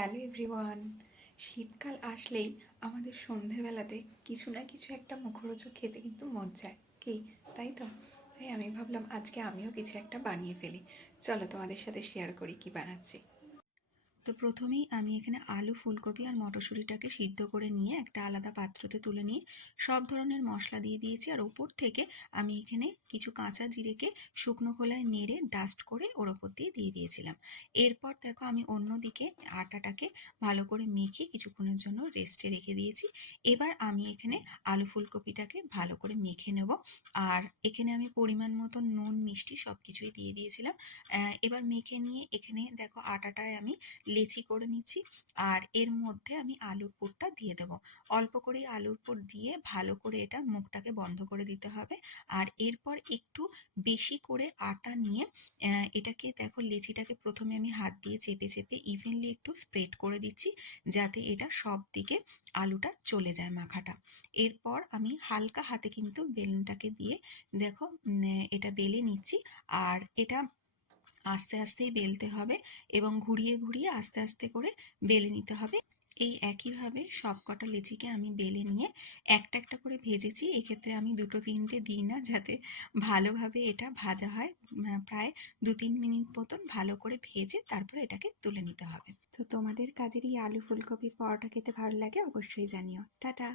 Hello everyone. শীতকাল আসলেই আমাদের সন্ধেবেলাতে কিছু না কিছু একটা মুখরোচক খেতে কিন্তু মন চায়, কি তাই তো? তাই আমি ভাবলাম আজকে আমিও কিছু একটা বানিয়ে ফেলি। চলো তোমাদের সাথে শেয়ার করি কি বানাচ্ছি। তো প্রথমেই আমি এখানে আলু, ফুলকপি আর মটরশুঁটিটাকে সিদ্ধ করে নিয়ে একটা আলাদা পাত্রতে তুলে নিয়ে সব ধরনের মশলা দিয়ে দিয়েছি। আর ওপর থেকে আমি এখানে কিছু কাঁচা জিরেকে শুকনো খোলায় নেড়ে ডাস্ট করে ওর ওপর দিয়ে দিয়েছিলাম। এরপর দেখো আমি অন্যদিকে আটাটাকে ভালো করে মেখে কিছুক্ষণের জন্য রেস্টে রেখে দিয়েছি। এবার আমি এখানে আলু ফুলকপিটাকে ভালো করে মেখে নেব। আর এখানে আমি পরিমাণ মতো নুন, মিষ্টি সব কিছুই দিয়ে দিয়েছিলাম। এবার মেখে নিয়ে এখানে দেখো আটাটায় আমি লেচি করে নিচ্ছি। আর এর মধ্যে আমি আলুর পুরটা দিয়ে দেবো। অল্প করেই আলুর পুর দিয়ে ভালো করে এটা মুখটাকে বন্ধ করে দিতে হবে। আর এরপর একটু বেশি করে আটা নিয়ে এটাকে দেখো লেচিটাকে প্রথমে আমি হাত দিয়ে চেপে চেপে ইভেনলি একটু স্প্রেড করে দিচ্ছি, যাতে এটা সব দিকে আলুটা চলে যায় মাখাটা। এরপর আমি হালকা হাতে কিন্তু বেলুনটাকে দিয়ে দেখো এটা বেলে নিচ্ছি। আর এটা আস্তে আস্তেই বেলতে হবে এবং ঘুরিয়ে ঘুরিয়ে আস্তে আস্তে করে বেলে নিতে হবে। এই একইভাবে সবকটা লেচিকে আমি বেলে নিয়ে একটা একটা করে ভেজেছি। এক্ষেত্রে আমি দুটো তিনটে দিই না, যাতে ভালোভাবে এটা ভাজা হয়। প্রায় 2-3 মিনিট মতন ভালো করে ভেজে তারপরে এটাকে তুলে নিতে হবে। তো তোমাদের কাদের এই আলু ফুলকপির পরোটা খেতে ভালো লাগে অবশ্যই জানিও। টাটা।